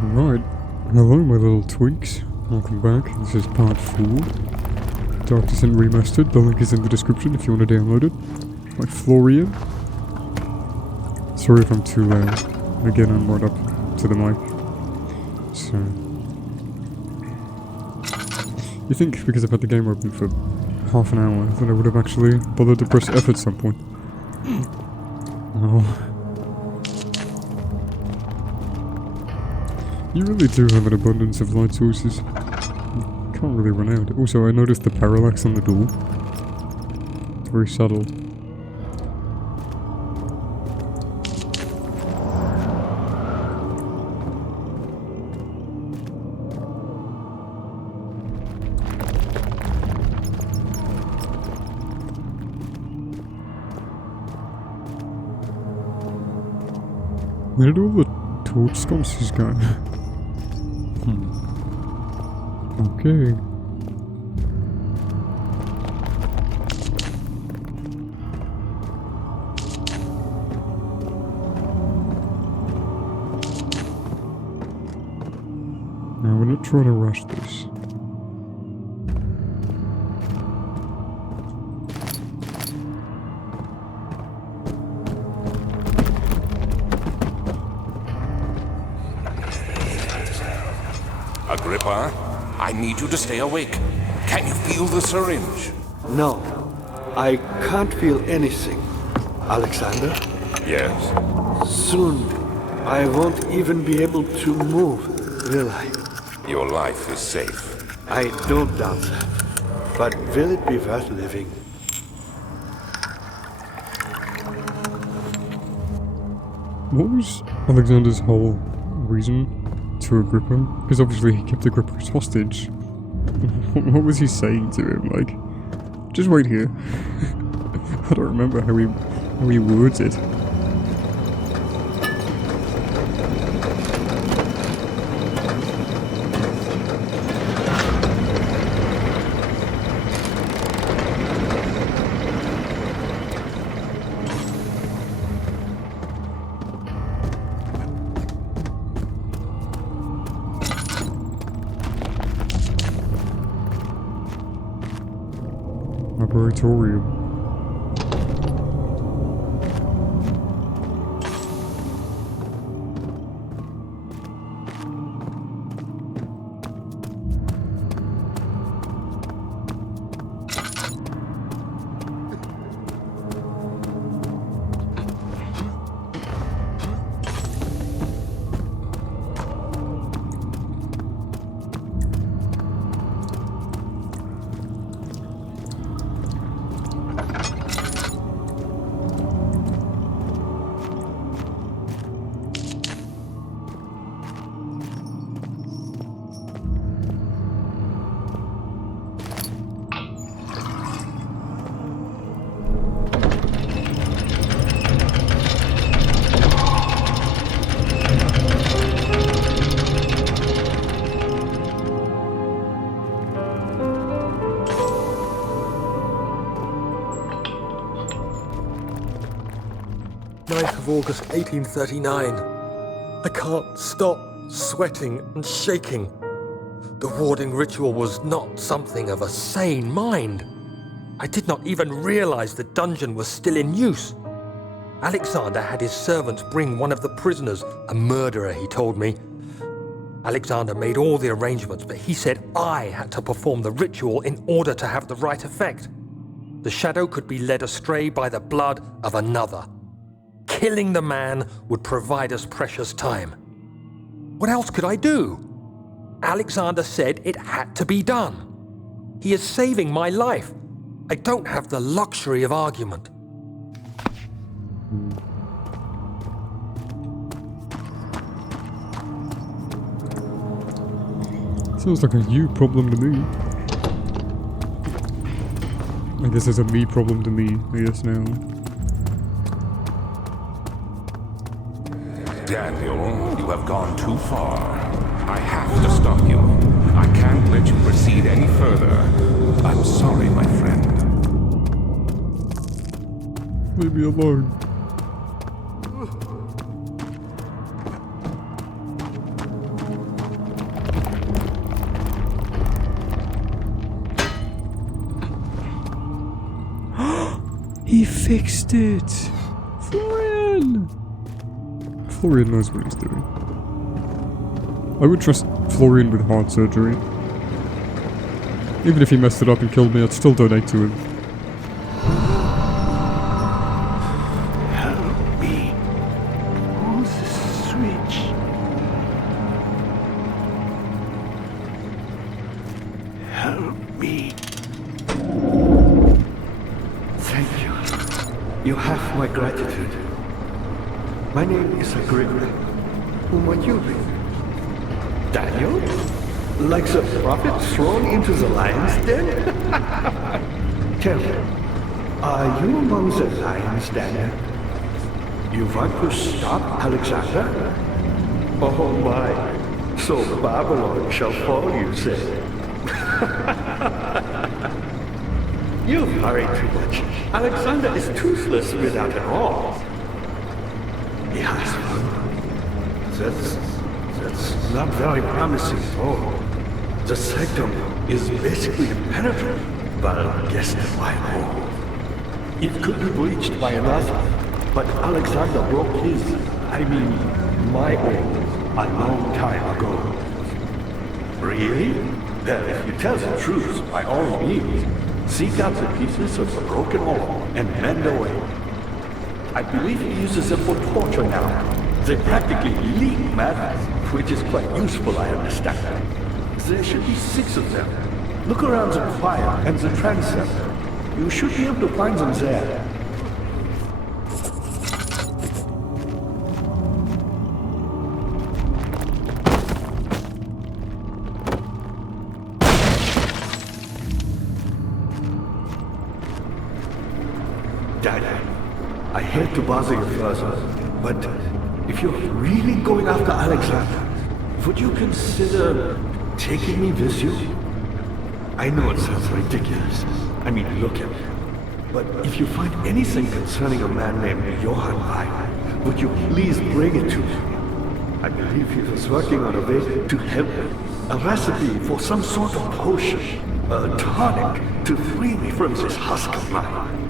Right. Hello, my little tweaks. Welcome back. This is part 4. Dark Descent Remastered. The link is in the description if you want to download it. By Florian. Sorry if I'm too loud. Again, I'm right up to the mic. So... You think because I've had the game open for half an hour that I would have actually bothered to press F at some point. Oh. You really do have an abundance of light sources. You can't really run out. Also, I noticed the parallax on the door. Very subtle. Where did all the torch sconces go? Okay. Now we're not trying to rush this. Agrippa, I need you to stay awake. Can you feel the syringe? No, I can't feel anything. Alexander? Yes. Soon, I won't even be able to move, will I? Your life is safe. I don't doubt that. But will it be worth living? What was Alexander's whole reason to Agrippa? Because obviously he kept Agrippa as hostage. What was he saying to him? Like, just wait here. I don't remember how he words it. Laboratorium. August 1839. I can't stop sweating and shaking. The warding ritual was not something of a sane mind. I did not even realize the dungeon was still in use. Alexander had his servants bring one of the prisoners, a murderer, he told me. Alexander made all the arrangements, but he said I had to perform the ritual in order to have the right effect. The shadow could be led astray by the blood of another. Killing the man would provide us precious time. What else could I do? Alexander said it had to be done. He is saving my life. I don't have the luxury of argument. Sounds like a you problem to me. I guess it's a me problem to me, I guess now. Daniel, you have gone too far. I have to stop you. I can't let you proceed any further. I'm sorry, my friend. Leave me alone. He fixed it! Florian! Florian knows what he's doing. I would trust Florian with heart surgery. Even if he messed it up and killed me, I'd still donate to him. Help me. Who's the switch? Help me. Thank you. You have my gratitude. My name is Agrippa. Who might you be? Daniel? Like the prophet thrown into the lion's den? Tell me, are you among the lions, Daniel? You want to stop Alexander? Oh my, so Babylon shall fall, you say? You worry too much. Alexander is toothless without an arm. He has one. That's not very promising at all. The sectum is basically impenetrable, but against my home. It could be breached by another, but Alexander broke his, my own, a long time ago. Really? Well, if you tell the truth, by all means, seek out the pieces of the broken wall and mend away. I believe he uses them for torture now. They practically leak matter, which is quite useful, I understand. There should be 6 of them. Look around the choir and the transept. You should be able to find them there. Dad, I hate to bother you further, but if you're really going after Alexander, would you consider taking me with you? I know it sounds ridiculous. I mean, look at me. But if you find anything concerning a man named Johann Weih, would you please bring it to me? I believe he was working on a way to help me. A recipe for some sort of potion, a tonic, to free me from this husk of mine.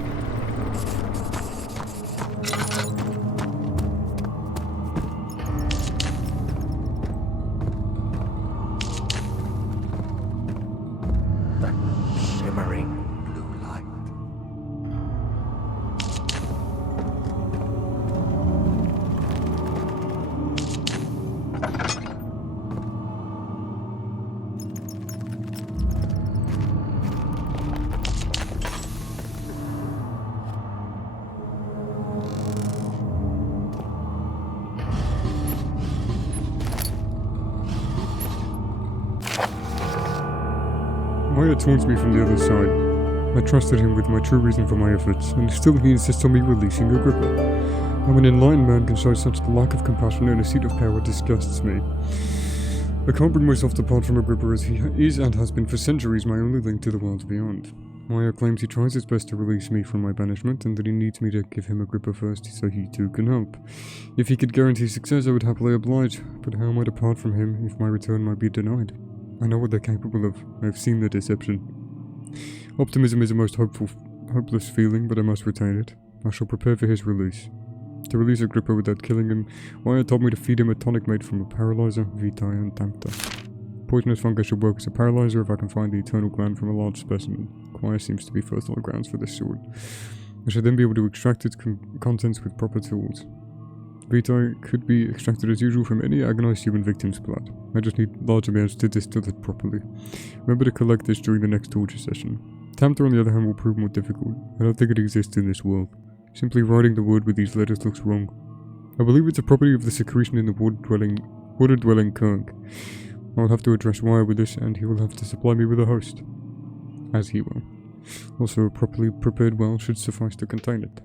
Maya taunts me from the other side. I trusted him with my true reason for my efforts, and still he insists on me releasing Agrippa. I'm an enlightened man can show such lack of compassion in a seat of power disgusts me. I can't bring myself to part from Agrippa as he is and has been for centuries my only link to the world beyond. Maya claims he tries his best to release me from my banishment and that he needs me to give him Agrippa first so he too can help. If he could guarantee success I would happily oblige, but how am I to part from him if my return might be denied? I know what they're capable of. I've seen the deception. Optimism is a most hopeless feeling, but I must retain it. I shall prepare for his release. To release Agrippa without killing him, Maya told me to feed him a tonic made from a paralyzer, vitae, and tampta. Poisonous fungus should work as a paralyzer if I can find the eternal gland from a large specimen. Choir seems to be fertile grounds for this sword. I should then be able to extract its contents with proper tools. Vitae could be extracted as usual from any agonized human victim's blood. I just need large amounts to distill it properly. Remember to collect this during the next torture session. Tampta on the other hand will prove more difficult. I don't think it exists in this world. Simply writing the word with these letters looks wrong. I believe it's a property of the secretion in the water-dwelling Kirk. I'll have to address Wire with this, and he will have to supply me with a host. As he will. Also, a properly prepared well should suffice to contain it.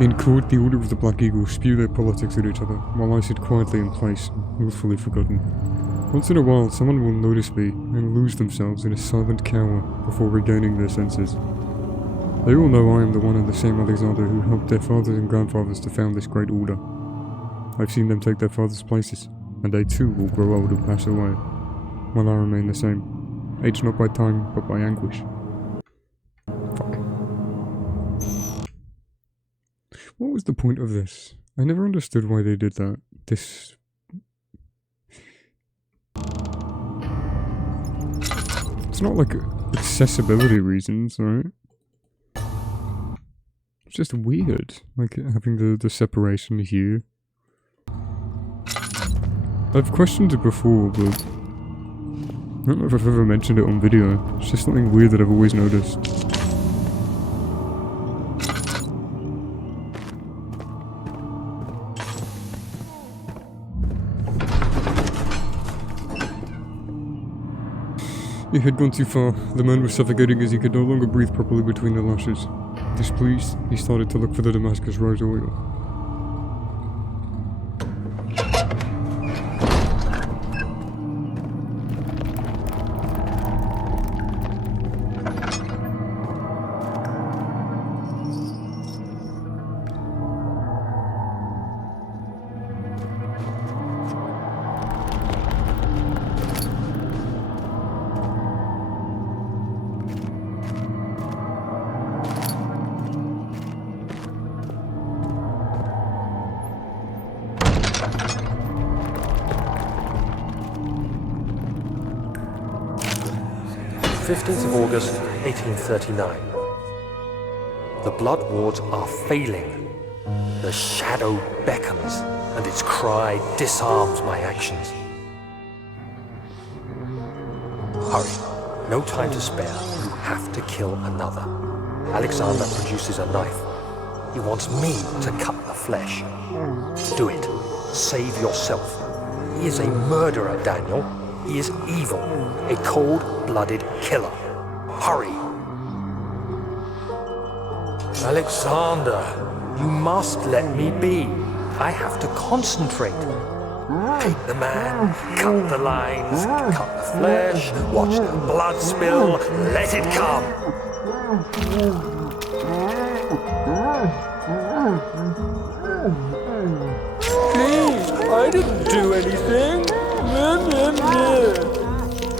In court, the Order of the Black Eagle spew their politics at each other, while I sit quietly in place, willfully forgotten. Once in a while, someone will notice me and lose themselves in a silent cower before regaining their senses. They all know I am the one and the same Alexander who helped their fathers and grandfathers to found this great order. I've seen them take their father's places, and they too will grow old and pass away, while I remain the same, aged not by time, but by anguish. Fuck. What was the point of this? I never understood why they did that. This... It's not like accessibility reasons, right? It's just weird, like having the separation here. I've questioned it before, but I don't know if I've ever mentioned it on video. It's just something weird that I've always noticed. He had gone too far. The man was suffocating as he could no longer breathe properly between the lashes. Displeased, he started to look for the Damascus rose oil. August 1839. The blood wards are failing. The shadow beckons, and its cry disarms my actions. Hurry. No time to spare. You have to kill another. Alexander produces a knife. He wants me to cut the flesh. Do it. Save yourself. He is a murderer, Daniel. He is evil. A cold-blooded killer. Hurry. Alexander, you must let me be. I have to concentrate. Paint the man, cut the lines, cut the flesh, watch the blood spill, let it come. Please, I didn't do anything.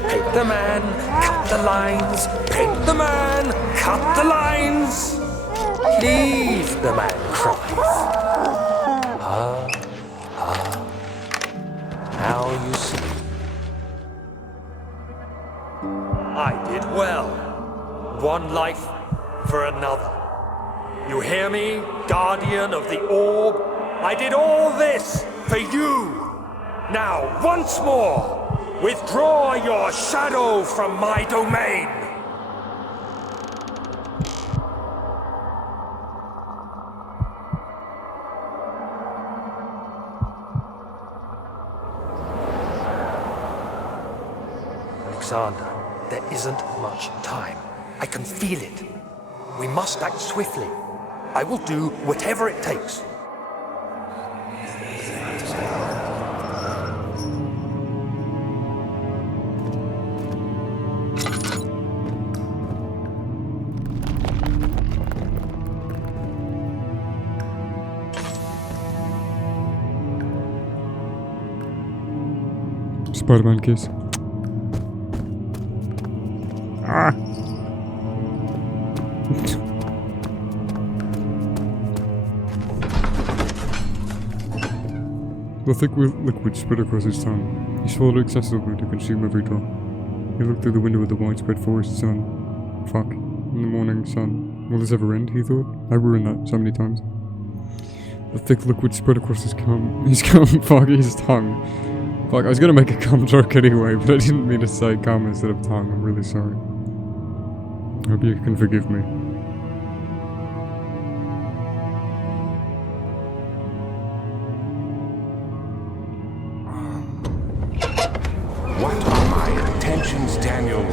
Paint the man, cut the lines, paint the man, cut the lines. Please, the man cries. Now you see. I did well. One life for another. You hear me, guardian of the orb? I did all this for you. Now, once more, withdraw your shadow from my domain. Alexander, there isn't much time. I can feel it. We must act swiftly. I will do whatever it takes. Spider-Man kiss. Ah! The thick liquid spread across his tongue. He swallowed excessively to consume every drop. He looked through the window at the widespread forest sun. Fuck. In the morning sun. Will this ever end, he thought? I ruined that so many times. The thick liquid spread across his cum. Fuck, his tongue. Fuck, I was gonna make a cum joke anyway, but I didn't mean to say cum instead of tongue. I'm really sorry. I hope you can forgive me. What are my intentions, Daniel?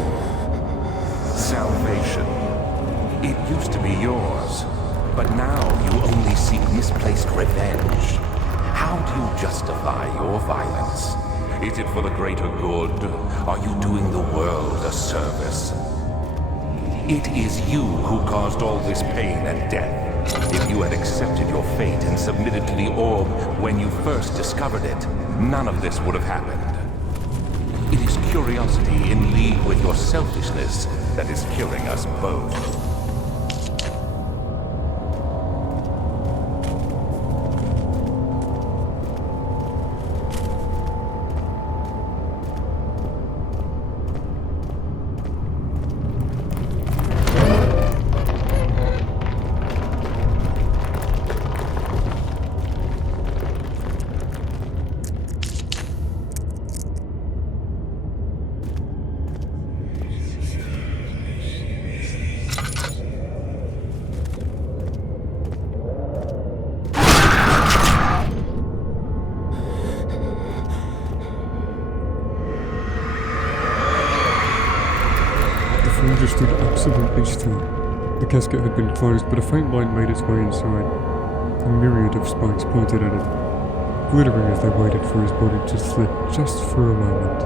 Salvation. It used to be yours, but now you only seek misplaced revenge. How do you justify your violence? Is it for the greater good? Are you doing the world a service? It is you who caused all this pain and death. If you had accepted your fate and submitted to the orb when you first discovered it, none of this would have happened. It is curiosity in league with your selfishness that is killing us both. Just stood absolutely still. The casket had been closed, but a faint light made its way inside. A myriad of spikes pointed at him, glittering as they waited for his body to slip just for a moment.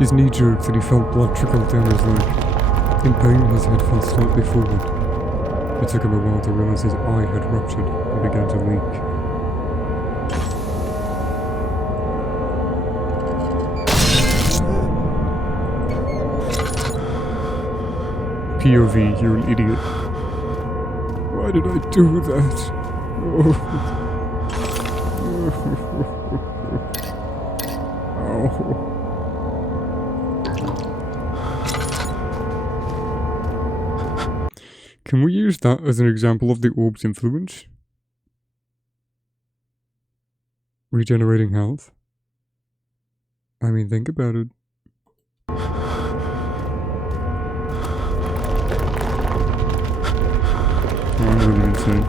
His knee jerked and he felt blood trickle down his leg. In pain, his head fell slightly forward. It took him a while to realize his eye had ruptured and began to leak. POV, you're an idiot. Why did I do that? Oh. Ow. Can we use that as an example of the orb's influence? Regenerating health? I mean, think about it. I'm really insane.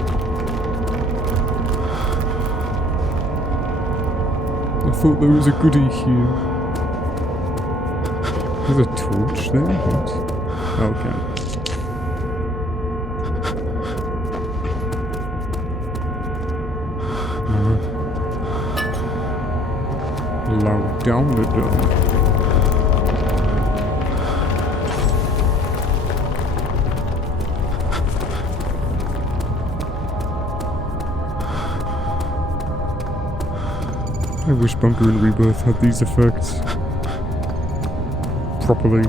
I thought there was a goodie here. There's a torch there? What? Okay. Low down the door. I wish Bunker and Rebirth had these effects properly.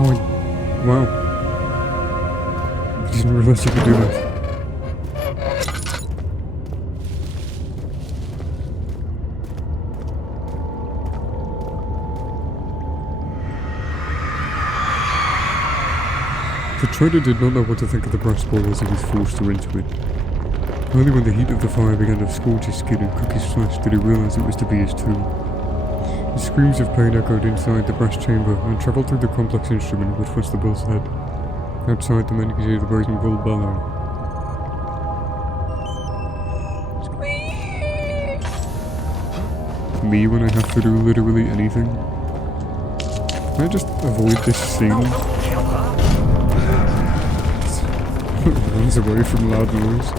Oh, wow. I didn't realize you could do that. The trader did not know what to think of the brass ball as he was forced to enter it. Only when the heat of the fire began to scorch his skin and cook his flesh did he realize it was to be his tomb. The screams of pain echoed inside the brass chamber and travelled through the complex instrument which was the bull's head. Outside, the men could hear the brazen bull bellow. Me when I have to do literally anything? Can I just avoid this scene? Runs away from loud noise.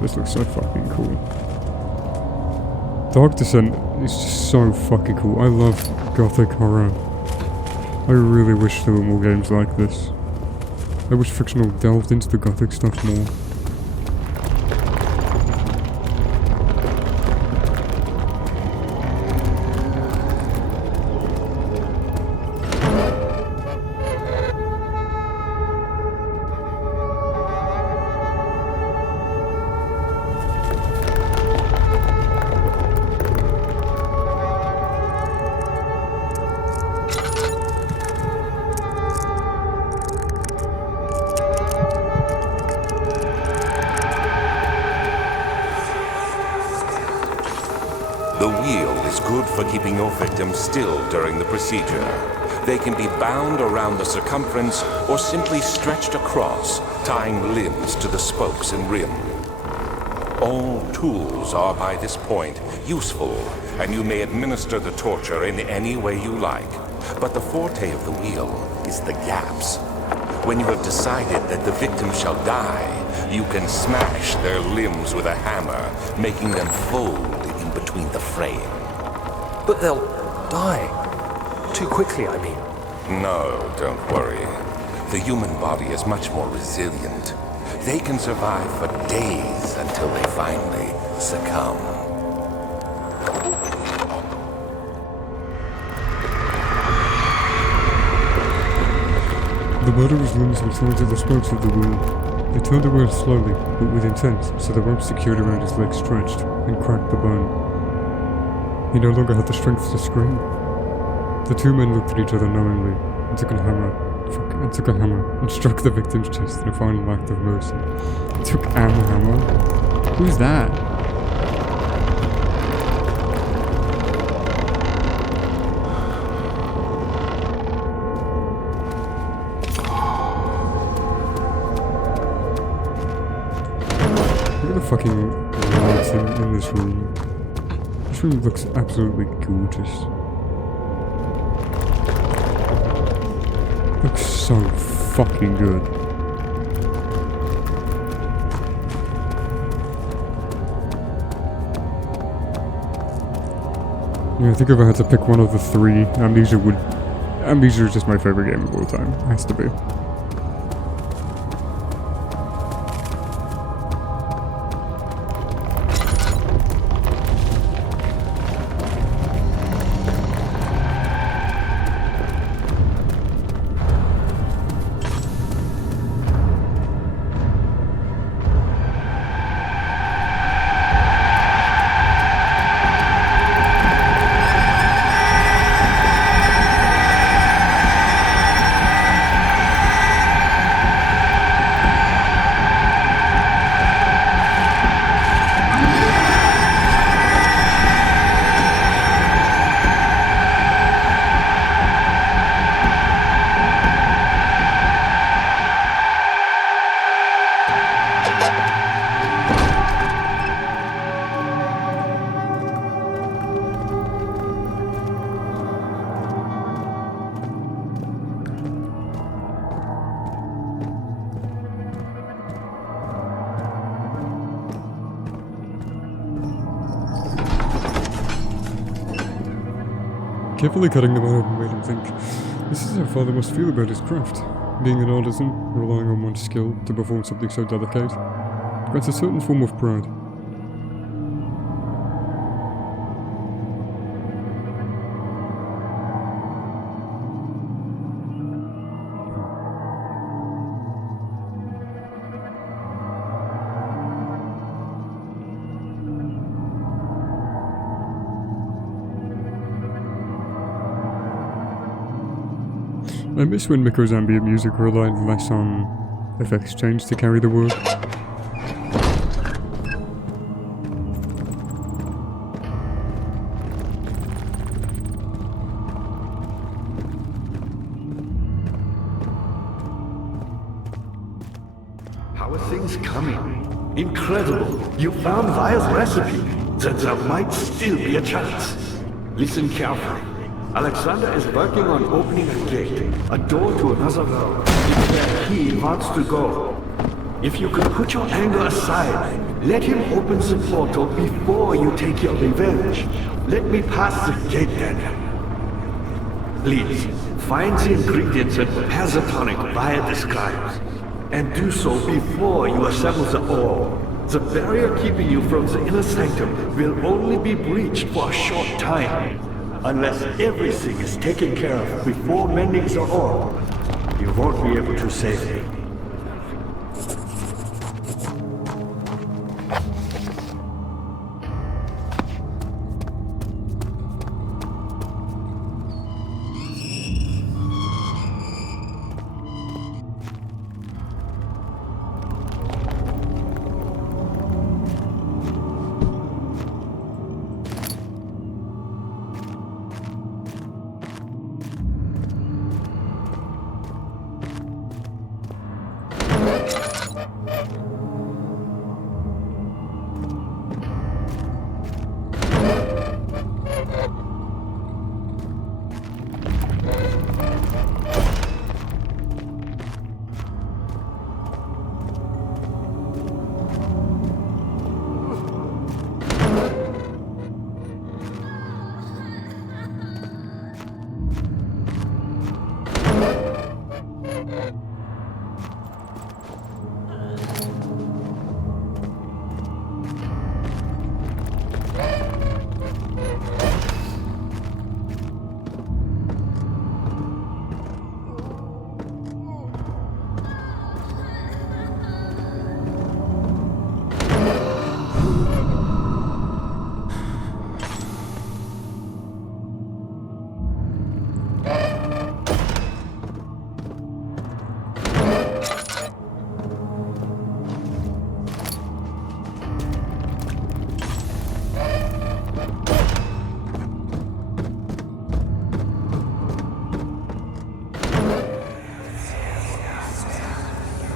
This looks so fucking cool. Dark Descent is just so fucking cool. I love gothic horror. I really wish there were more games like this. I wish Fictional delved into the gothic stuff more. good for keeping your victim still during the procedure. They can be bound around the circumference or simply stretched across, tying limbs to the spokes and rim. All tools are by this point useful, and you may administer the torture in any way you like. But the forte of the wheel is the gaps. When you have decided that the victim shall die, you can smash their limbs with a hammer, making them fold in between the frame. But they'll die. Too quickly, I mean. No, don't worry. The human body is much more resilient. They can survive for days until they finally succumb. The murderer's limbs were tied to the spokes of the wheel. They turned the wheel slowly, but with intent, so the rope secured around his legs stretched and cracked the bone. He no longer had the strength to scream. The two men looked at each other knowingly and took a hammer and struck the victim's chest in a final act of mercy. Took a hammer? Who's that? Look at the fucking lights in this room. This room looks absolutely gorgeous. Looks so fucking good. Yeah, I think if I had to pick one of the three, Amnesia is just my favorite game of all time. It has to be. Carefully cutting them out made him think, this is how father must feel about his craft. Being an artisan, relying on one's skill to perform something so delicate, grants a certain form of pride. I miss when Miko's ambient music relied less on effects change to carry the work. How are things coming? Incredible! You found Vile's recipe. There might still be a chance. Listen carefully. Alexander is working on opening a gate, a door to another world. It's where he wants to go. If you could put your anger aside, let him open the portal before you take your revenge. Let me pass the gate then. Please, find the ingredients and prepare the tonic via describes. And do so before you assemble the ore. The barrier keeping you from the inner sanctum will only be breached for a short time. Unless everything is taken care of before mending the ore, you won't be able to save me.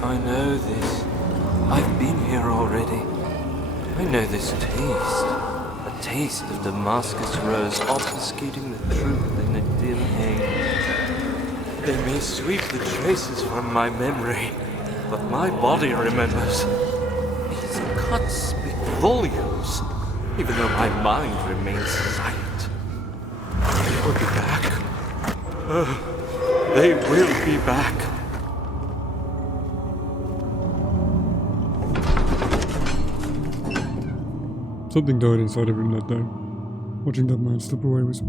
I know this. I've been here already. I know this taste. A taste of Damascus rose obfuscating the truth in a dim haze. They may sweep the traces from my memory, but my body remembers. These cuts speak volumes, even though my mind remains silent. They will be back. They will be back. Something died inside of him that day. Watching that man slip away was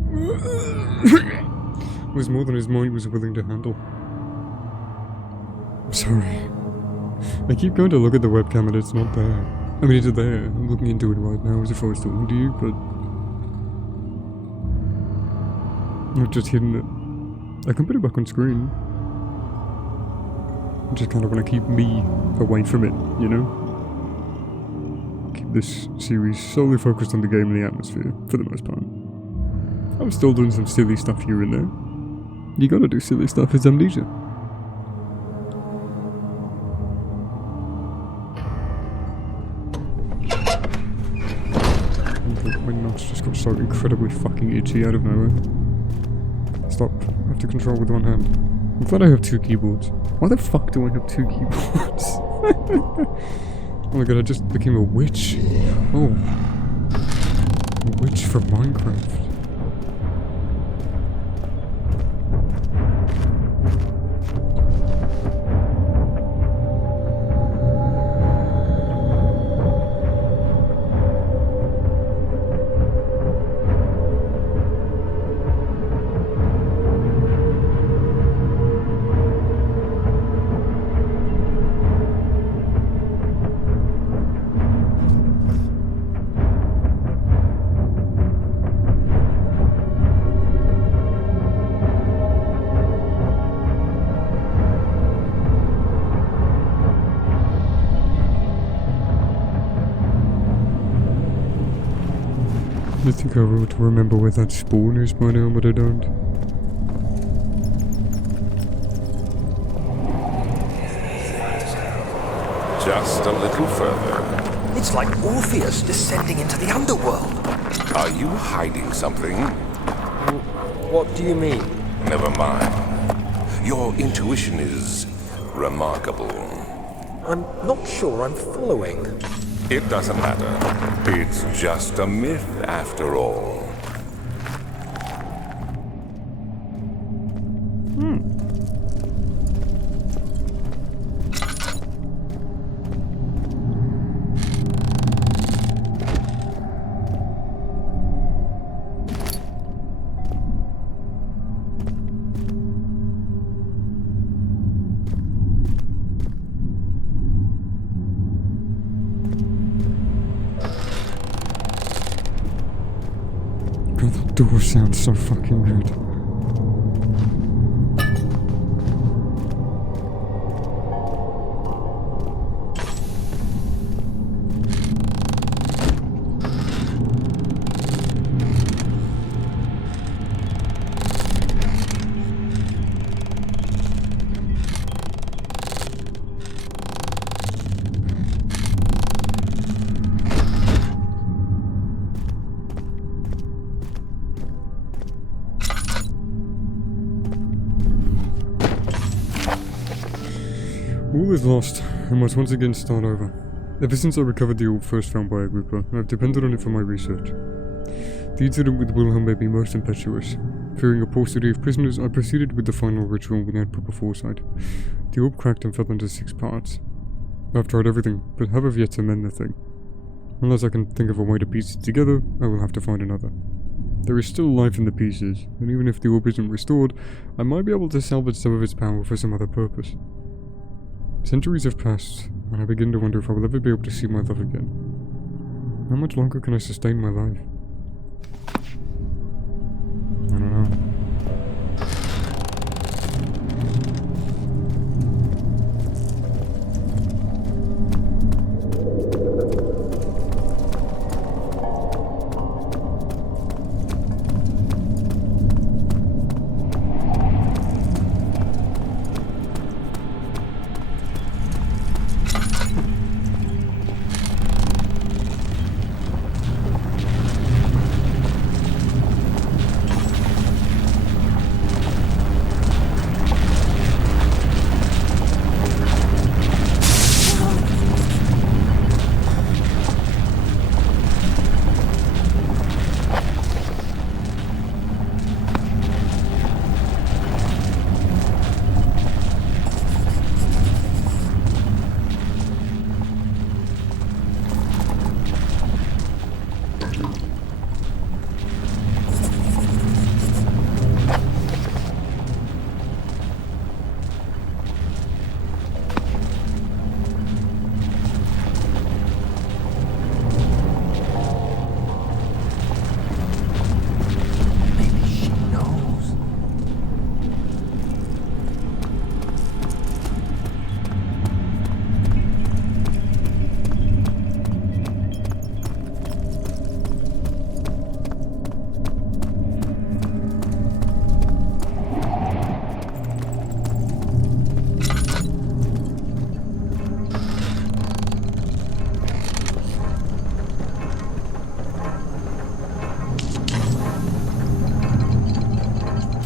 was more than his mind was willing to handle. I'm sorry. I keep going to look at the webcam and it's not there. I mean, it's there. I'm looking into it right now as if I was talking to you, but I've just hidden it. I can put it back on screen. I just kind of want to keep me away from it, you know? Keep this series solely focused on the game and the atmosphere, for the most part. I'm still doing some silly stuff here and there. You gotta do silly stuff, it's Amnesia. My nuts just got so incredibly fucking itchy out of nowhere. Stop, I have to control with one hand. I'm glad I have two keyboards. Why the fuck do I have two keyboards? Oh my god, I just became a witch. Oh. A witch from Minecraft. I think I would remember where that spawn is by now, but I don't. Just a little further. It's like Orpheus descending into the underworld. Are you hiding something? What do you mean? Never mind. Your intuition is remarkable. I'm not sure I'm following. It doesn't matter. It's just a myth after all. God, that door sounds so fucking good. All is lost. I must once again start over. Ever since I recovered the orb first found by Agrippa, I have depended on it for my research. The incident with Wilhelm made me most impetuous. Fearing a paucity of prisoners, I proceeded with the final ritual without proper foresight. The orb cracked and fell into 6 parts. I've tried everything, but have yet to mend the thing. Unless I can think of a way to piece it together, I will have to find another. There is still life in the pieces, and even if the orb isn't restored, I might be able to salvage some of its power for some other purpose. Centuries have passed, and I begin to wonder if I will ever be able to see my love again. How much longer can I sustain my life? I don't know.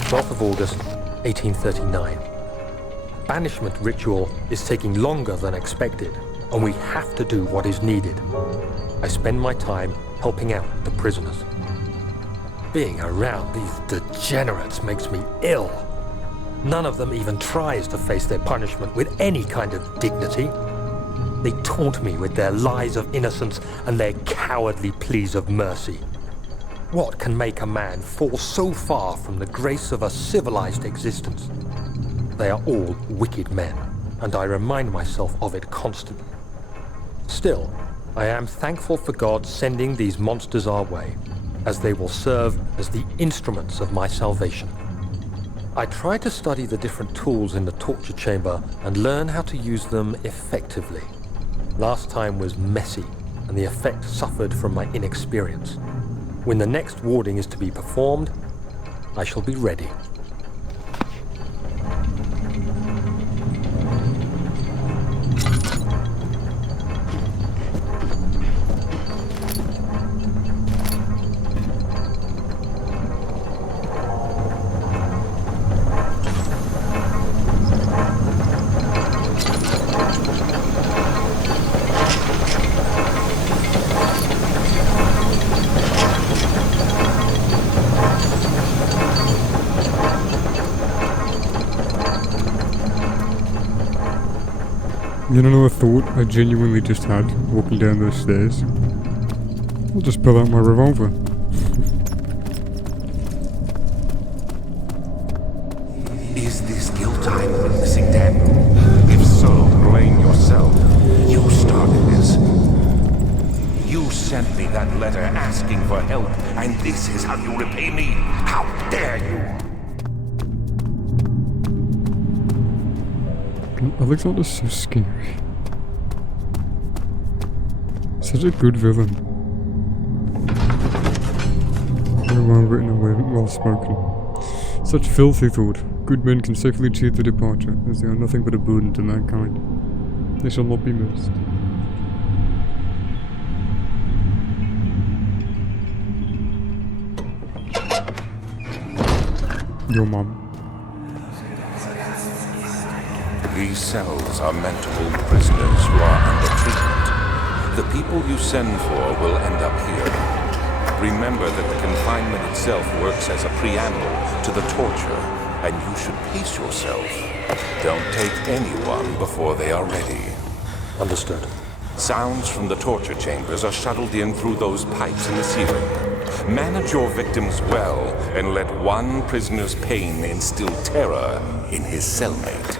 12th of August, 1839. Banishment ritual is taking longer than expected, and we have to do what is needed. I spend my time helping out the prisoners. Being around these degenerates makes me ill. None of them even tries to face their punishment with any kind of dignity. They taunt me with their lies of innocence and their cowardly pleas of mercy. What can make a man fall so far from the grace of a civilized existence? They are all wicked men, and I remind myself of it constantly. Still, I am thankful for God sending these monsters our way, as they will serve as the instruments of my salvation. I try to study the different tools in the torture chamber and learn how to use them effectively. Last time was messy, and the effect suffered from my inexperience. When the next warding is to be performed, I shall be ready. You know a thought I genuinely just had walking down those stairs? I'll just pull out my revolver. Is this guilt I'm witnessing then? If so, blame yourself. You started this. You sent me that letter asking for help, and this is how you repay me? How dare you! Alexander's so scary. Such a good villain. Very well written and well spoken. Such filthy thought. Good men can safely cheer their departure, as they are nothing but a burden to mankind. They shall not be missed. Your mom. These cells are meant to hold prisoners who are under treatment. The people you send for will end up here. Remember that the confinement itself works as a preamble to the torture, and you should pace yourself. Don't take anyone before they are ready. Understood. Sounds from the torture chambers are shuttled in through those pipes in the ceiling. Manage your victims well, and let one prisoner's pain instill terror in his cellmate.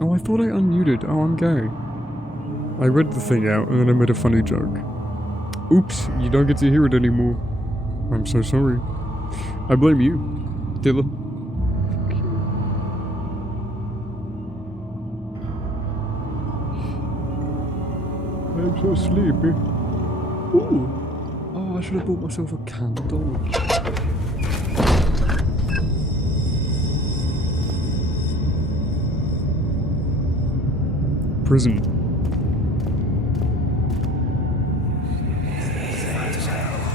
Oh, I thought I unmuted. Oh, I'm gay. I read the thing out and then I made a funny joke. Oops, you don't get to hear it anymore. I'm so sorry. I blame you, Dylan. I'm so sleepy. Ooh. Oh, I should have bought myself a candle. Prison.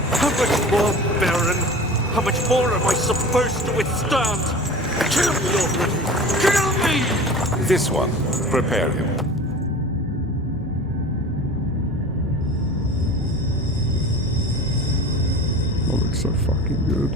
How much more, Baron? How much more am I supposed to withstand? Kill me already! Kill me! This one, prepare him. That looks so fucking good.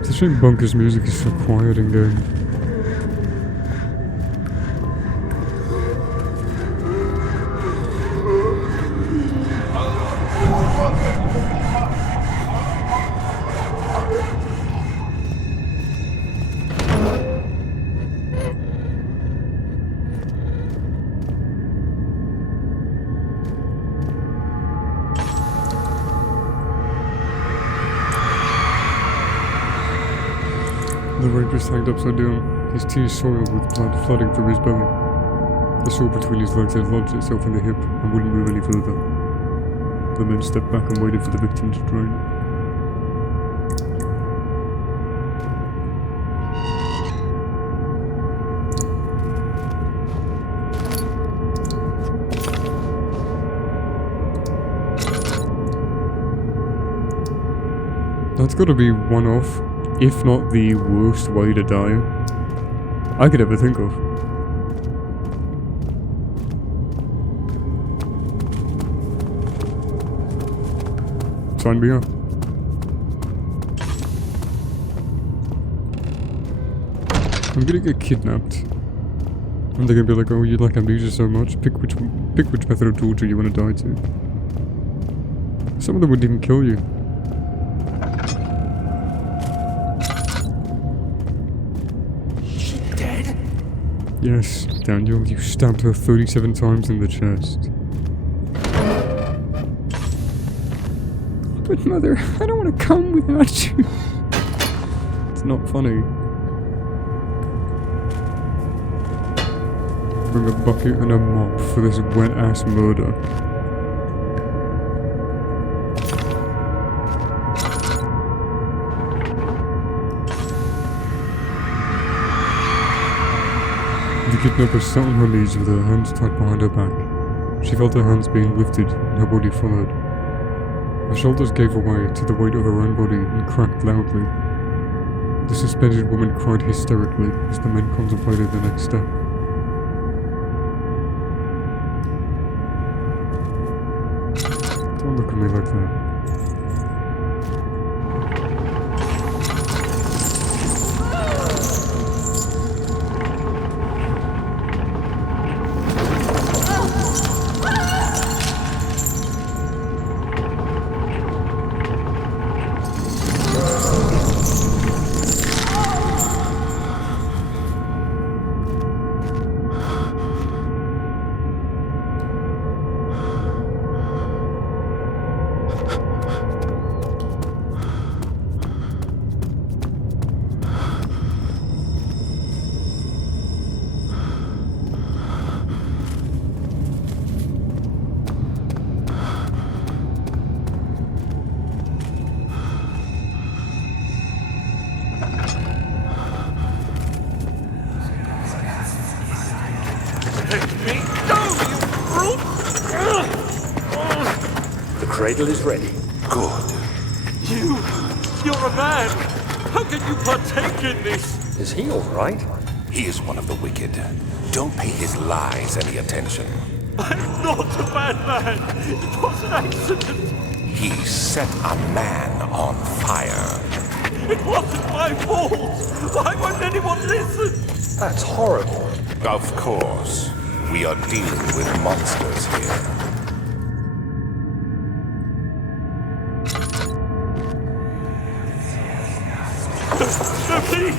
It's a shame Bunker's music is so quiet in game. The ranger's hanged upside down, his tears soiled with blood flooding from his belly. The sword between his legs had lodged itself in the hip and wouldn't move any further. The men stepped back and waited for the victim to drain. That's gotta be one of, if not the worst way to die I could ever think of. Sign me up. I'm gonna get kidnapped. And they're gonna be like, oh, you like Amnesia so much, pick which method of torture you want to die to. Some of them wouldn't even kill you. Yes, Daniel, you stabbed her 37 times in the chest. But Mother, I don't want to come without you. It's not funny. Bring a bucket and a mop for this wet-ass murder. The kidnapper sat on her knees with her hands tied behind her back. She felt her hands being lifted and her body followed. Her shoulders gave away to the weight of her own body and cracked loudly. The suspended woman cried hysterically as the men contemplated the next step. Don't look at me like that. cradle is ready. Good. You're a man! How can you partake in this? Is he all right? He is one of the wicked. Don't pay his lies any attention. I'm not a bad man. It was an accident. He set a man on fire. It wasn't my fault. Why won't anyone listen? That's horrible. Of course. We are dealing with monsters here. No, please.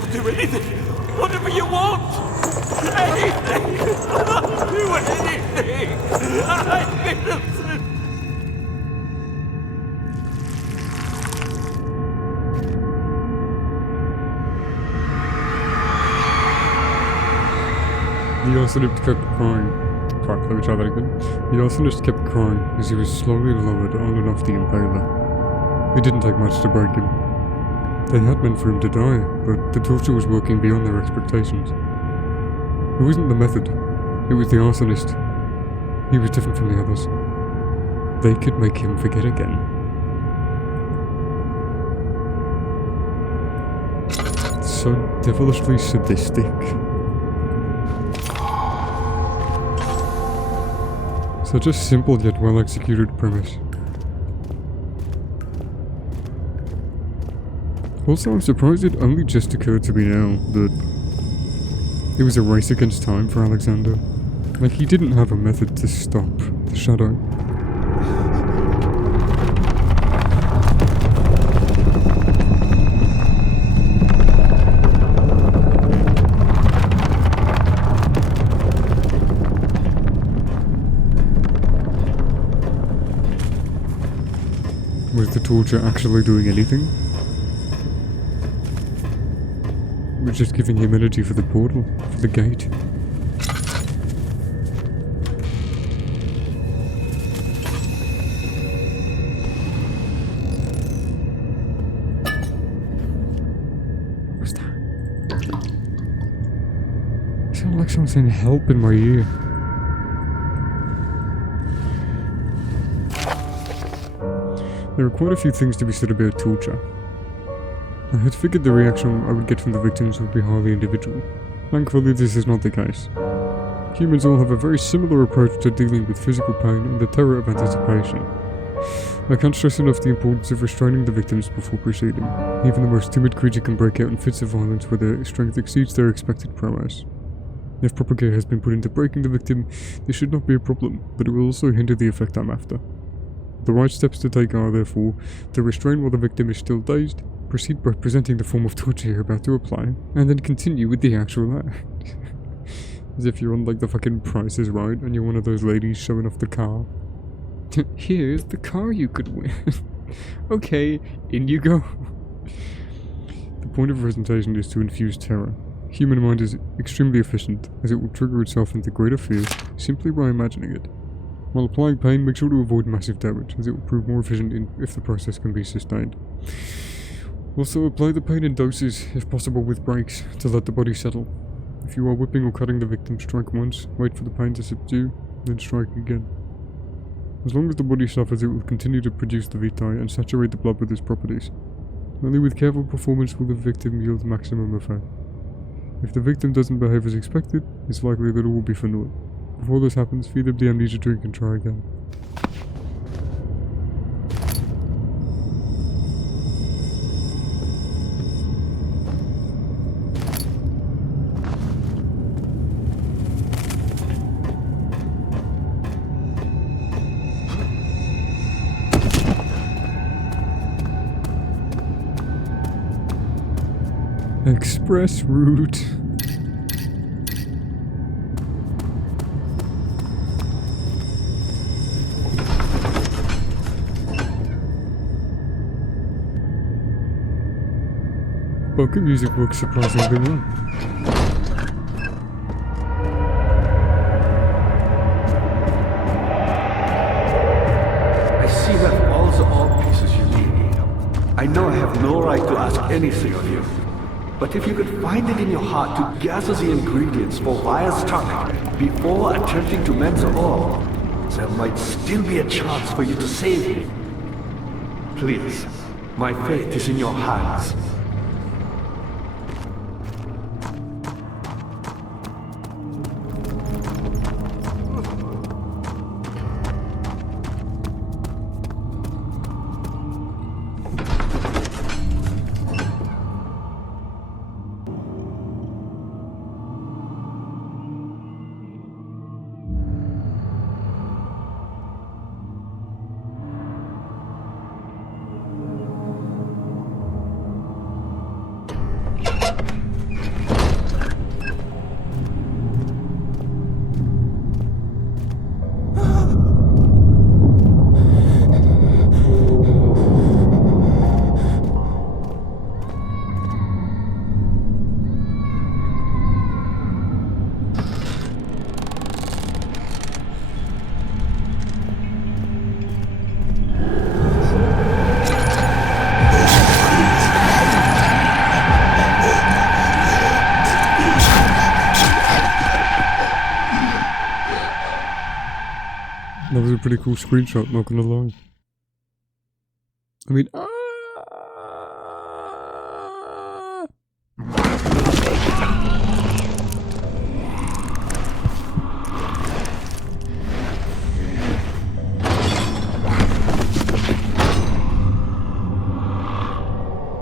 I'll do anything. Whatever you want. Anything. I'll do anything. I'm innocent. The arsonist kept crying. Fuck, let me try that again. The arsonist kept crying as he was slowly lowered on and off the impaler. It didn't take much to break him. They had meant for him to die, but the torture was working beyond their expectations. It wasn't the method, it was the arsonist. He was different from the others. They could make him forget again. So devilishly sadistic. Such a simple yet well-executed premise. Also, I'm surprised it only just occurred to me now that it was a race against time for Alexander. Like, he didn't have a method to stop the shadow. Was the torture actually doing anything? We're just giving him energy for the portal, for the gate. What was that? It sounded like someone saying help in my ear. There are quite a few things to be said about torture. I had figured the reaction I would get from the victims would be highly individual. Thankfully, this is not the case. Humans all have a very similar approach to dealing with physical pain and the terror of anticipation. I can't stress enough the importance of restraining the victims before proceeding. Even the most timid creature can break out in fits of violence where their strength exceeds their expected prowess. If proper care has been put into breaking the victim, this should not be a problem, but it will also hinder the effect I'm after. The right steps to take are, therefore, to restrain while the victim is still dazed, proceed by presenting the form of torture you're about to apply, and then continue with the actual act. As if you're on like the fucking Price is Right and you're one of those ladies showing off the car. Here's the car you could win. Okay, in you go. The point of presentation is to infuse terror. Human mind is extremely efficient, as it will trigger itself into greater fear simply by imagining it. While applying pain, make sure to avoid massive damage, as it will prove more efficient if the process can be sustained. Also, apply the pain in doses, if possible with breaks, to let the body settle. If you are whipping or cutting the victim, strike once, wait for the pain to subdue, then strike again. As long as the body suffers, it will continue to produce the vitae and saturate the blood with its properties. Only with careful performance will the victim yield maximum effect. If the victim doesn't behave as expected, it's likely that it will be for naught. Before this happens, feed them the amnesia drink and try again. Express route. Bucket music works surprisingly well. I see that all the art pieces you need. I know I have no right to ask anything of you. But if you could find it in your heart to gather the ingredients for Wire's tonic before attempting to mend the ore, there might still be a chance for you to save me. Please, my fate is in your hands. That was a pretty cool screenshot, not gonna lie. I mean,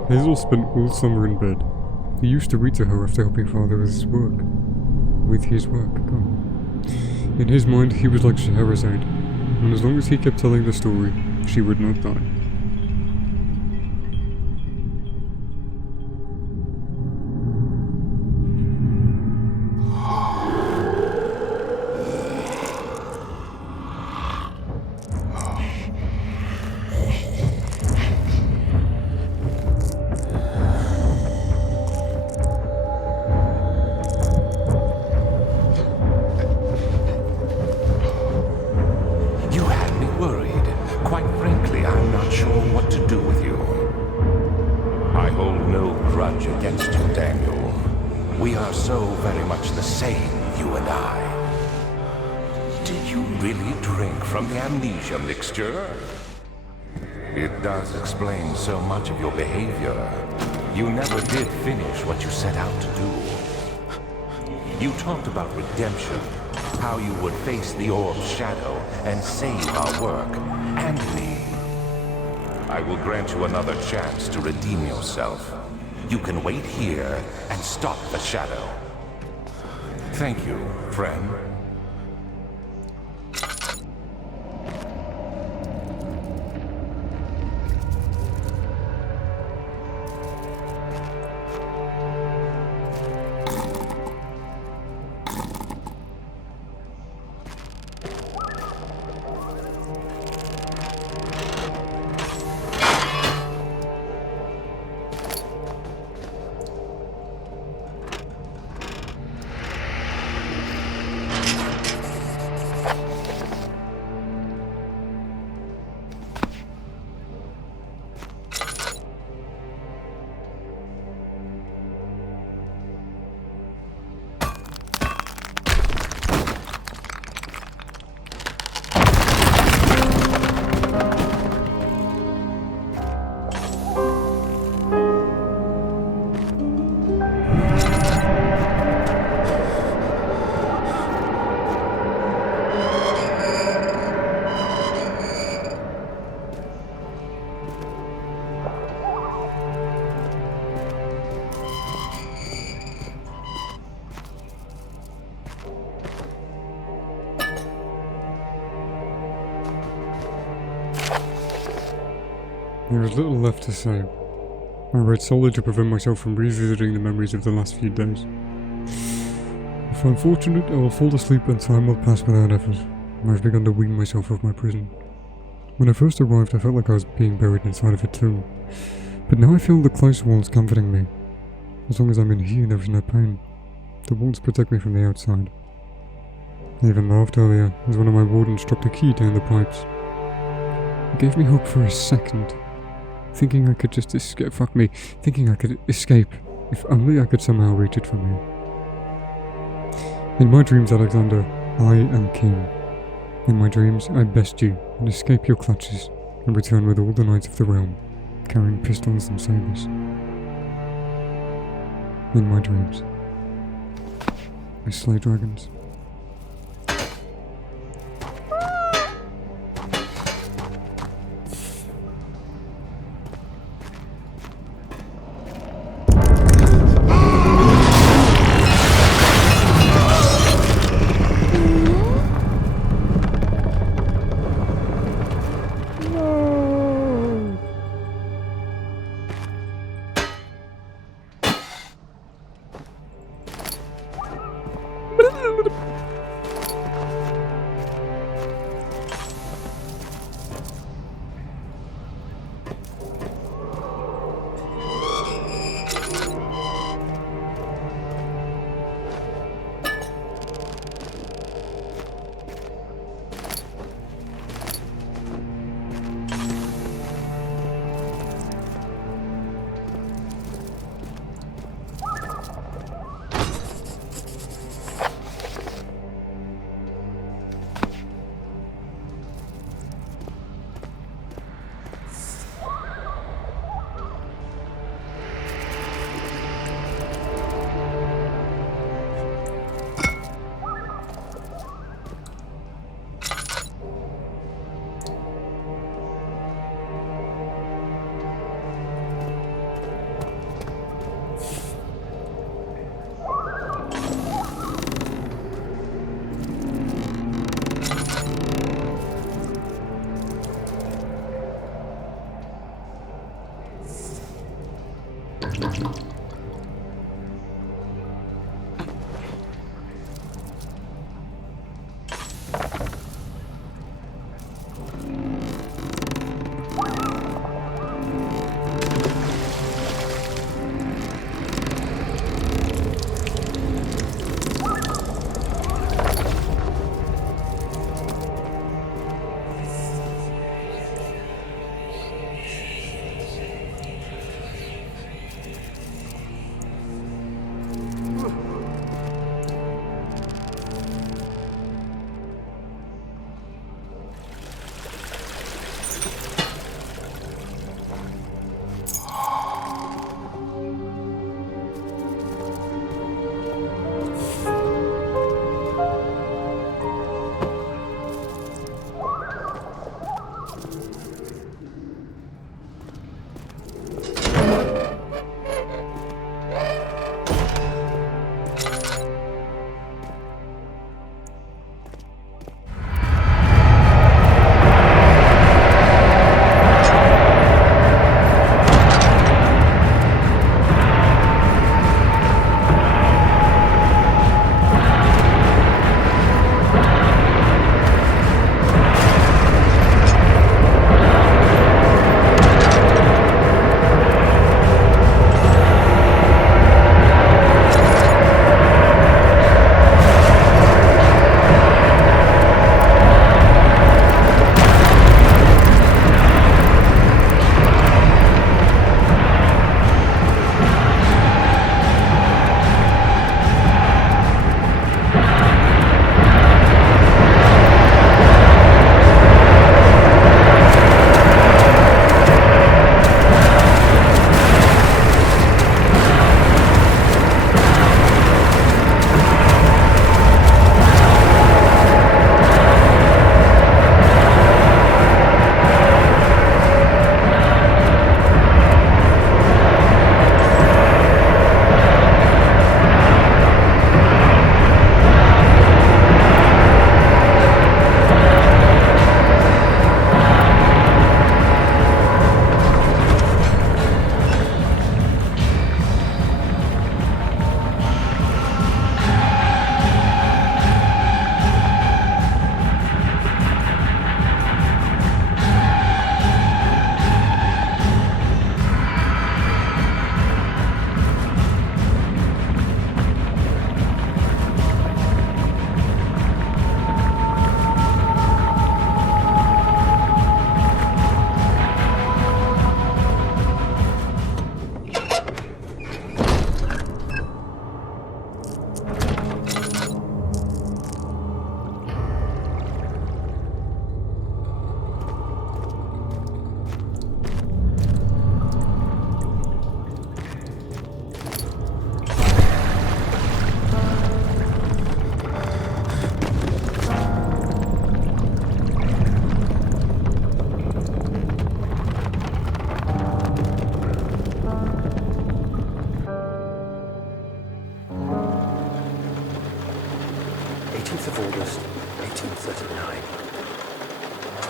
Hazel spent all summer in bed. He used to read to her after helping father with his work. In his mind, he was like Scheherazade, and as long as he kept telling the story, she would not die. Amnesia mixture? It does explain so much of your behavior. You never did finish what you set out to do. You talked about redemption, how you would face the orb's shadow and save our work, and me. I will grant you another chance to redeem yourself. You can wait here and stop the shadow. Thank you, friend. There was little left to say. I read solely to prevent myself from revisiting the memories of the last few days. If I'm fortunate, I will fall asleep and time will pass without effort. I've begun to wean myself of my prison. When I first arrived, I felt like I was being buried inside of a tomb. But now I feel the close walls comforting me. As long as I'm in here, there is no pain. The walls protect me from the outside. I even laughed earlier as one of my wardens dropped a key down the pipes. It gave me hope for a second. Thinking I could just escape, thinking I could escape, if only I could somehow reach it from here. In my dreams, Alexander, I am king. In my dreams, I best you and escape your clutches and return with all the knights of the realm, carrying pistols and sabers. In my dreams, I slay dragons.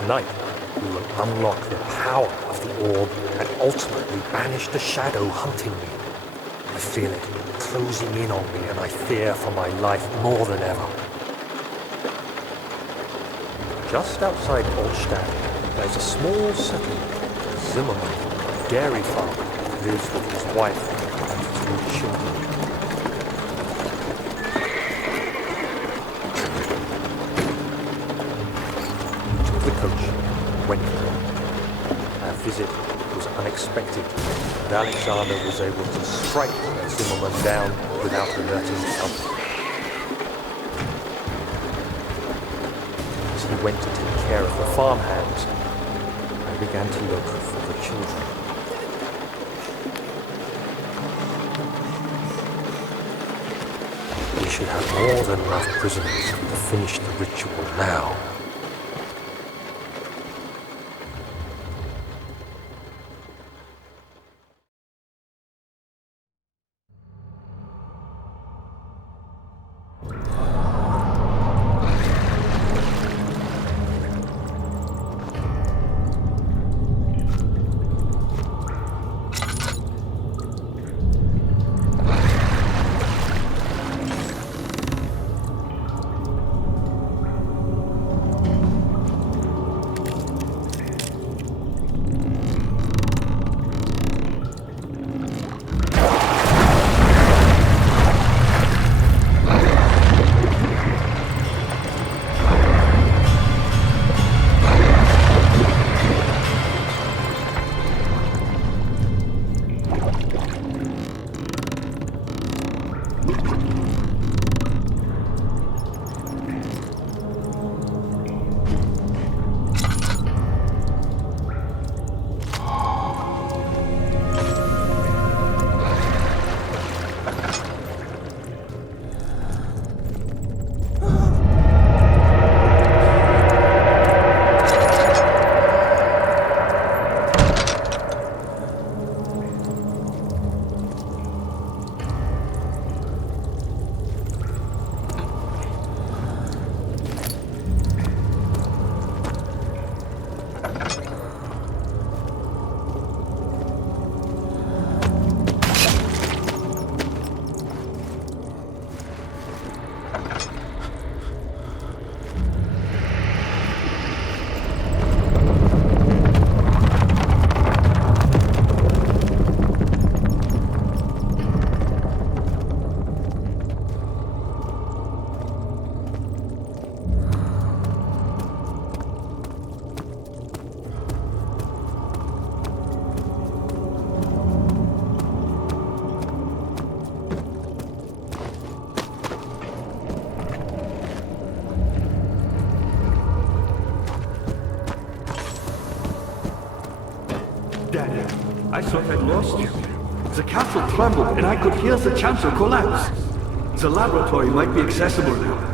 Tonight, we will unlock the power of the orb and ultimately banish the shadow hunting me. I feel it closing in on me and I fear for my life more than ever. Just outside Olstadt, there's a small settlement. Zimmerman, a dairy farmer, lives with his wife and 2 children. We took the coach and went for it. Our visit was unexpected, and Alexander was able to strike Zimmerman down without alerting others. As he went to take care of the farmhands, I began to look for the children. We should have more than enough prisoners to finish the ritual now. Dad, I thought I'd lost you. The castle trembled and I could hear the chancel collapse. The laboratory might be accessible now.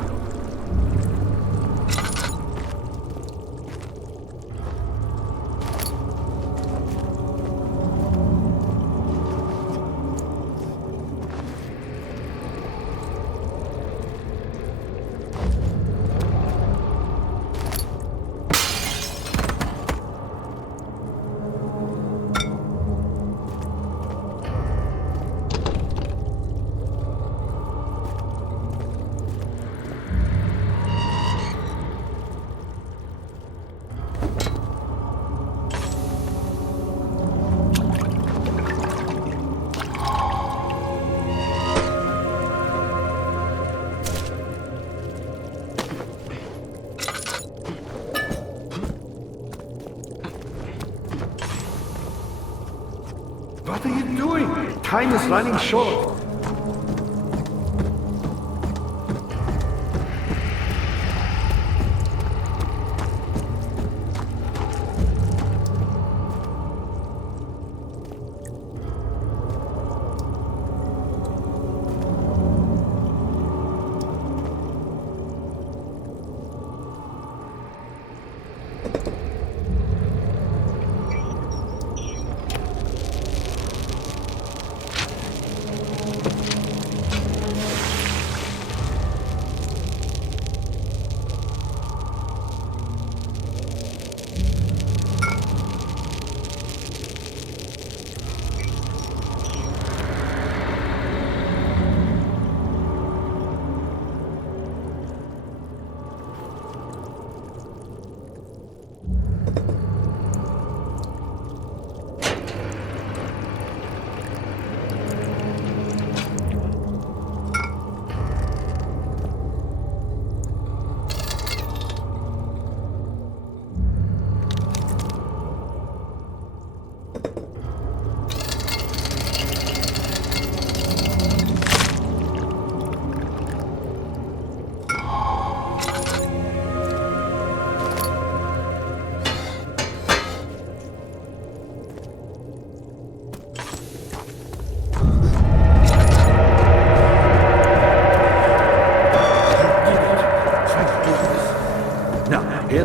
What are you doing? Time is running short.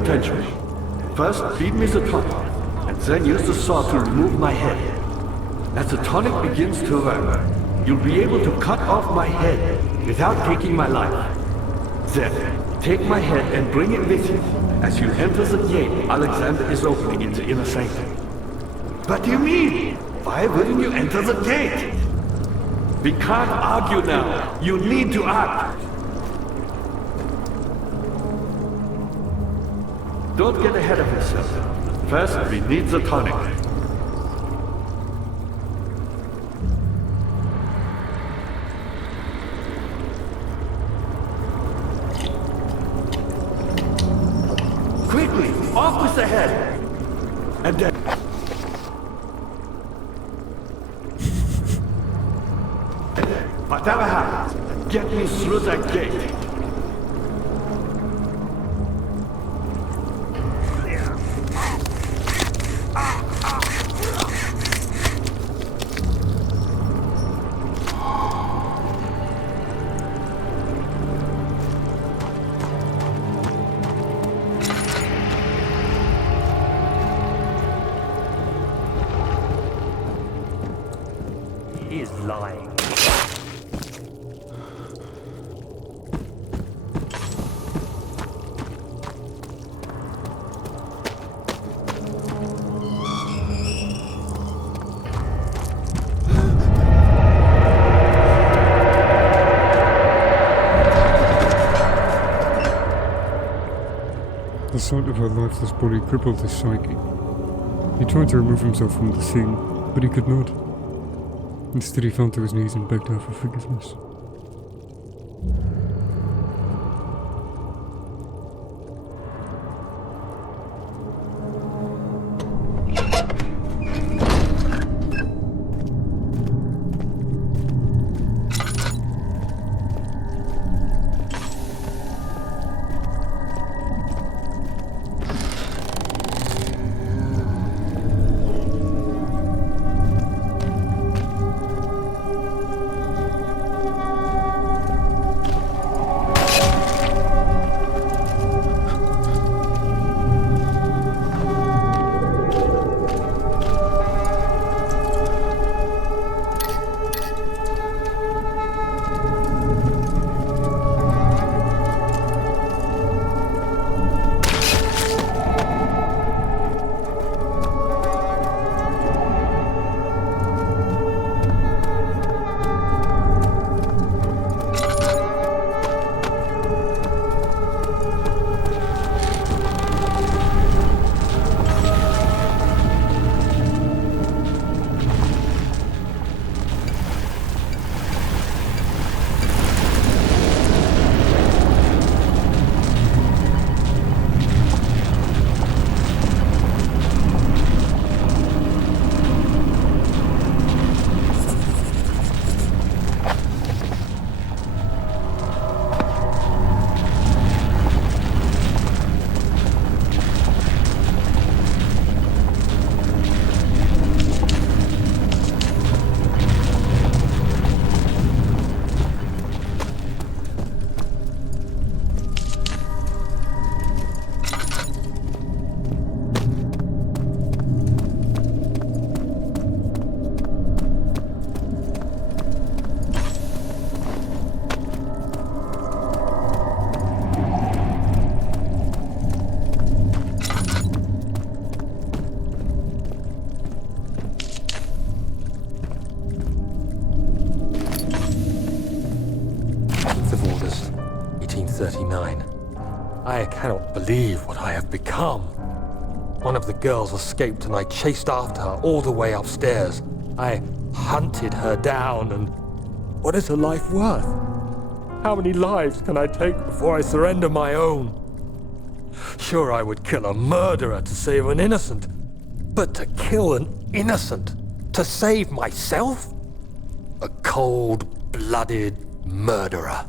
attention. First, feed me the tonic, and then use the saw to remove my head. As the tonic begins to work, you'll be able to cut off my head without taking my life. Then, take my head and bring it with you. As you enter the gate Alexander is opening in the inner sanctum. What do you mean? Why wouldn't you enter the gate? We can't argue now. You need to act. Don't get ahead of yourself. First, we need the tonic. Quickly, off with the head! And then... Whatever happens, get me through that gate. He is lying. The sight of her lifeless body crippled his psyche. He tried to remove himself from the scene, but he could not. Instead, he fell to his knees and begged her for forgiveness. I cannot believe what I have become. One of the girls escaped and I chased after her all the way upstairs. I hunted her down and... what is her life worth? How many lives can I take before I surrender my own? Sure, I would kill a murderer to save an innocent, but to kill an innocent to save myself? A cold-blooded murderer.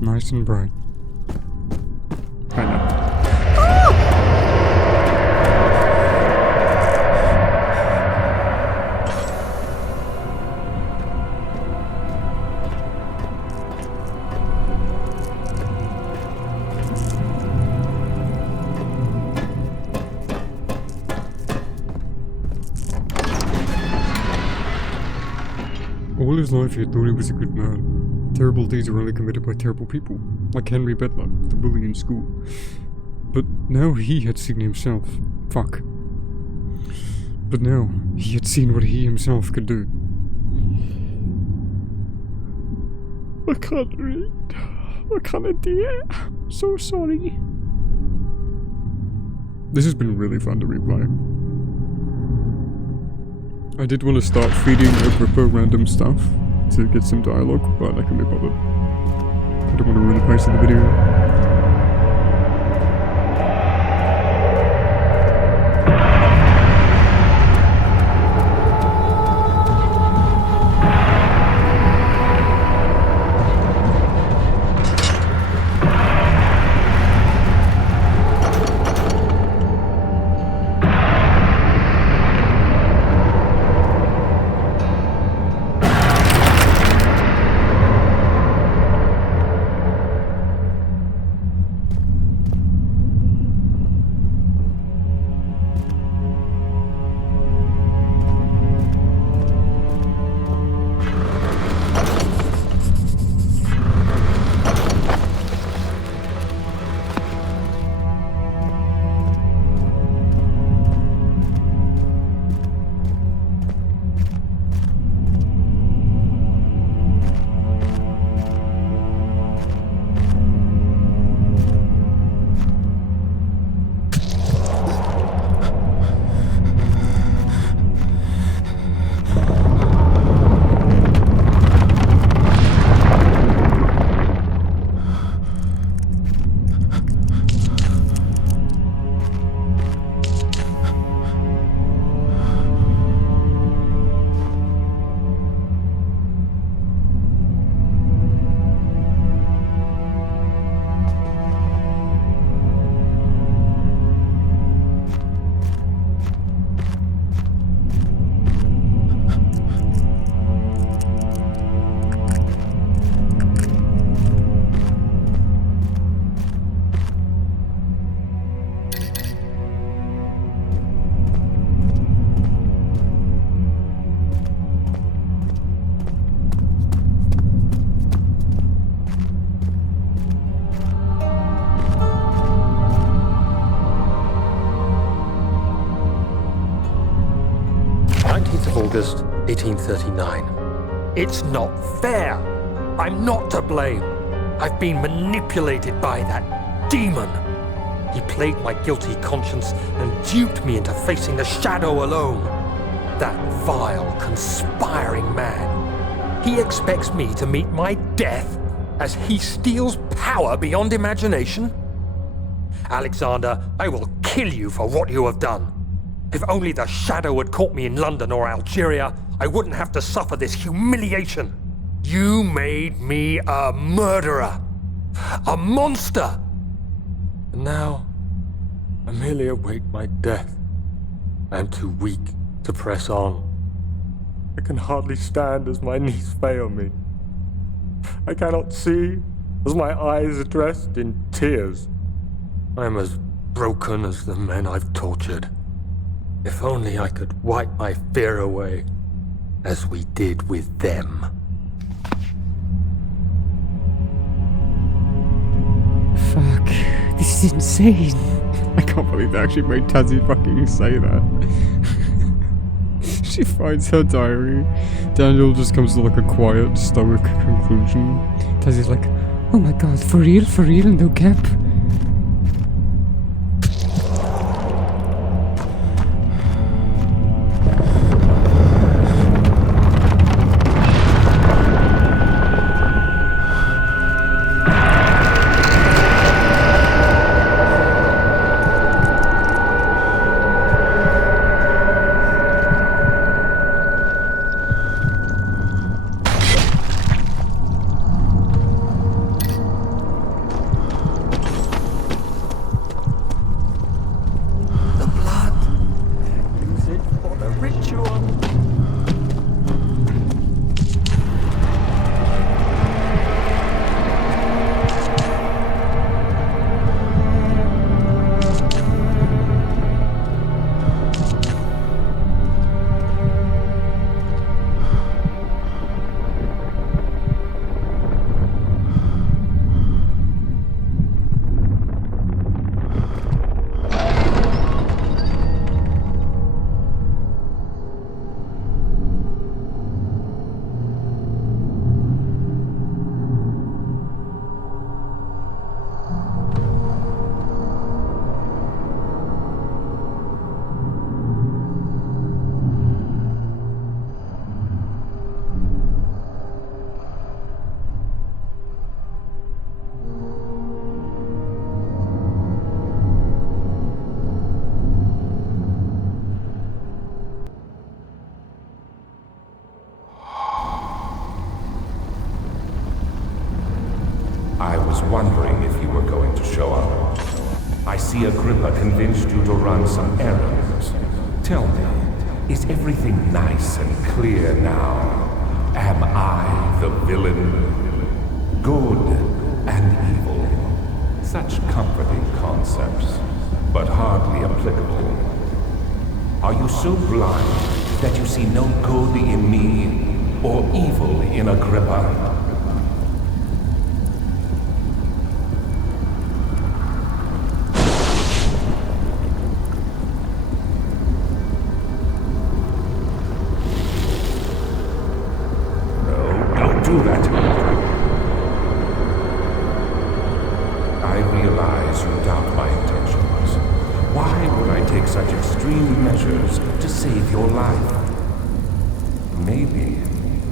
Nice and bright. I know. All his life he had thought he was a good man. Terrible deeds were only committed by terrible people, like Henry Bedler, the bully in school. But now he had seen himself. Fuck. But now he had seen what he himself could do. I can't read. I can't do it. I'm so sorry. This has been really fun to replay. I did want to start feeding Agrippa random stuff to get some dialogue, but I couldn't be bothered. I don't want to ruin the pace of the video. August 1839. It's not fair. I'm not to blame. I've been manipulated by that demon. He played my guilty conscience and duped me into facing the shadow alone. That vile, conspiring man. He expects me to meet my death as he steals power beyond imagination. Alexander, I will kill you for what you have done. If only the shadow had caught me in London or Algeria, I wouldn't have to suffer this humiliation. You made me a murderer. A monster. And now, I merely await my death. I am too weak to press on. I can hardly stand as my knees fail me. I cannot see as my eyes are dressed in tears. I am as broken as the men I've tortured. If only I could wipe my fear away, as we did with them. Fuck, this is insane. I can't believe they actually made Tazzy fucking say that. She finds her diary. Daniel just comes to like a quiet, stoic conclusion. Tazzy's like, oh my god, for real, no cap? I was wondering if you were going to show up. I see Agrippa convinced you to run some errands. Tell me, is everything nice and clear now? Am I the villain? Good and evil. Such comforting concepts, but hardly applicable. Are you so blind that you see no good in me or evil in Agrippa? Do that. I realize you doubt my intentions. Why would I take such extreme measures to save your life? Maybe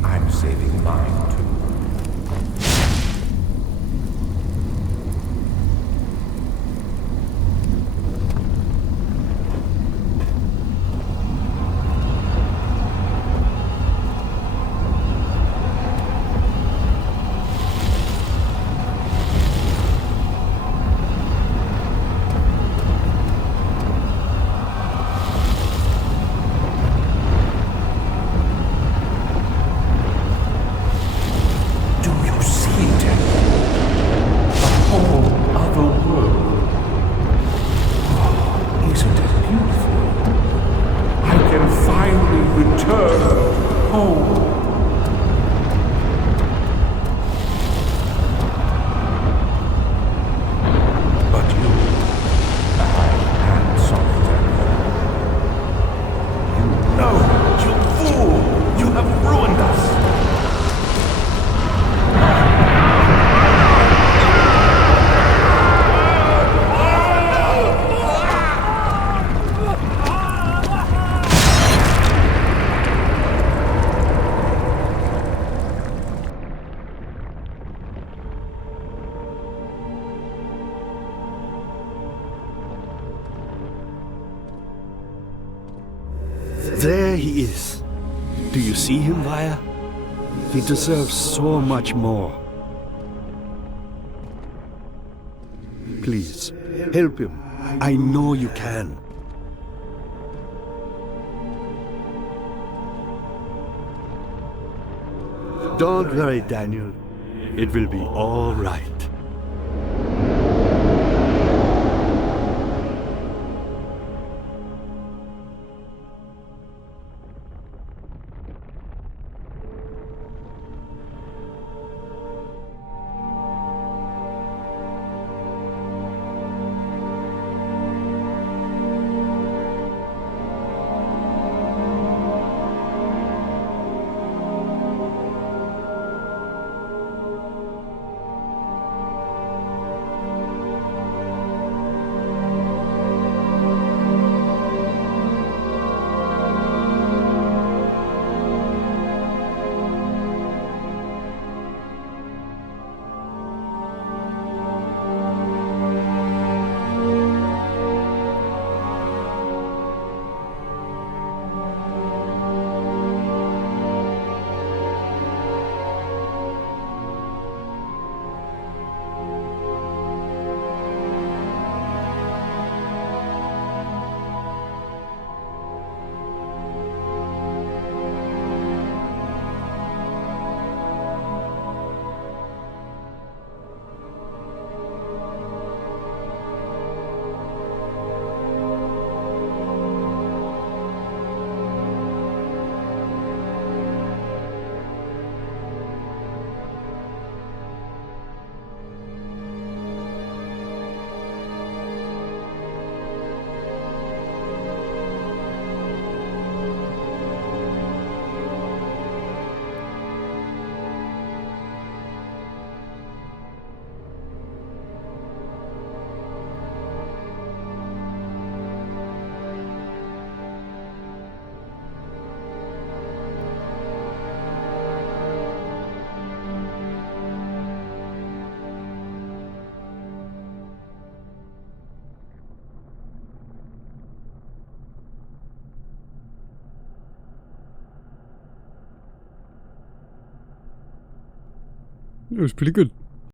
I'm saving mine too. There he is. Do you see him, Vaya? He deserves so much more. Please, help him. I know you can. Don't worry, Daniel. It will be all right. It was pretty good.